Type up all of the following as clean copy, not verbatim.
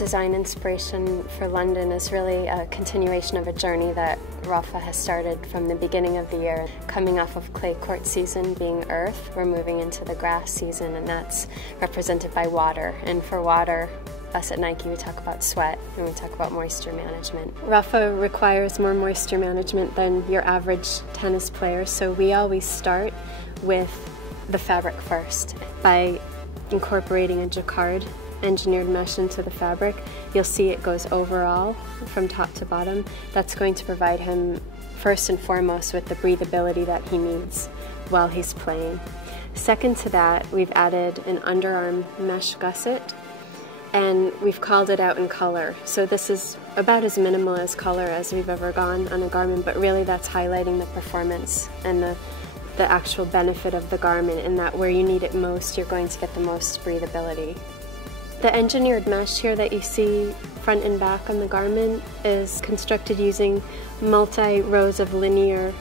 design inspiration for London is really a continuation of a journey that Rafa has started from the beginning of the year. Coming off of clay court season being earth, we're moving into the grass season, and that's represented by water. And for water, us at Nike, we talk about sweat and we talk about moisture management. Rafa requires more moisture management than your average tennis player, so we always start with the fabric first. By incorporating a jacquard engineered mesh into the fabric, you'll see it goes overall from top to bottom. That's going to provide him first and foremost with the breathability that he needs while he's playing. Second to that, we've added an underarm mesh gusset, and we've called it out in color. So this is about as minimal as color as we've ever gone on a garment, but really that's highlighting the performance and the actual benefit of the garment, in that where you need it most, you're going to get the most breathability. The engineered mesh here that you see front and back on the garment is constructed using multi-rows of linear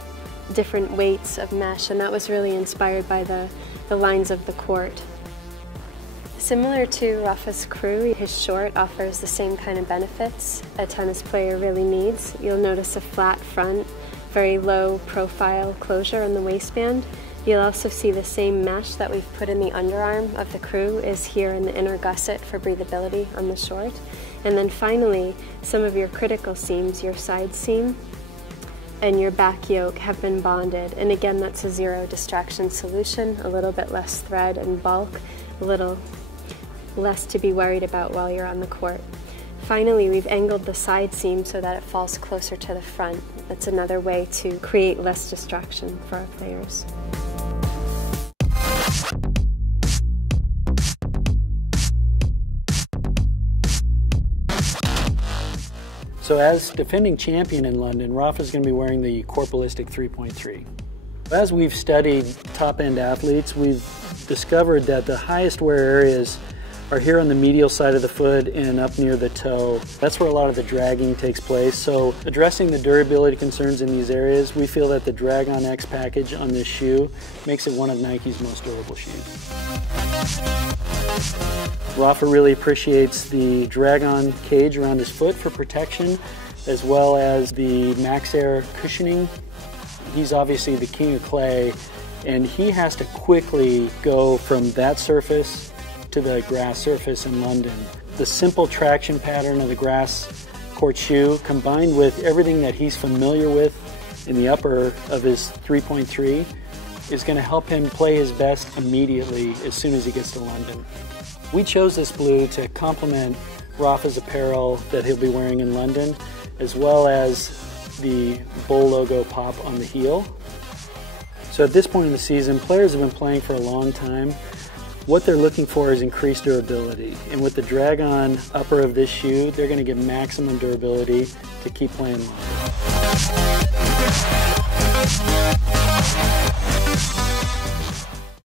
different weights of mesh, and that was really inspired by the lines of the court. Similar to Rafa's crew, his short offers the same kind of benefits a tennis player really needs. You'll notice a flat front, very low profile closure on the waistband. You'll also see the same mesh that we've put in the underarm of the crew is here in the inner gusset for breathability on the short. And then finally, some of your critical seams, your side seam and your back yoke, have been bonded. And again, that's a zero distraction solution, a little bit less thread and bulk, a little less to be worried about while you're on the court. Finally, we've angled the side seam so that it falls closer to the front. That's another way to create less distraction for our players. So as defending champion in London, Rafa's going to be wearing the Corporistic 3.3. As we've studied top-end athletes, we've discovered that the highest wear areas are here on the medial side of the foot and up near the toe. That's where a lot of the dragging takes place. So addressing the durability concerns in these areas, we feel that the Drag-On X package on this shoe makes it one of Nike's most durable shoes. Rafa really appreciates the Drag-On cage around his foot for protection, as well as the Max Air cushioning. He's obviously the king of clay, and he has to quickly go from that surface to the grass surface in London. The simple traction pattern of the grass court shoe, combined with everything that he's familiar with in the upper of his 3.3, is going to help him play his best immediately as soon as he gets to London. We chose this blue to complement Rafa's apparel that he'll be wearing in London, as well as the Bull logo pop on the heel. So at this point in the season, players have been playing for a long time. What they're looking for is increased durability, and with the Drag-On upper of this shoe, they're going to get maximum durability to keep playing longer.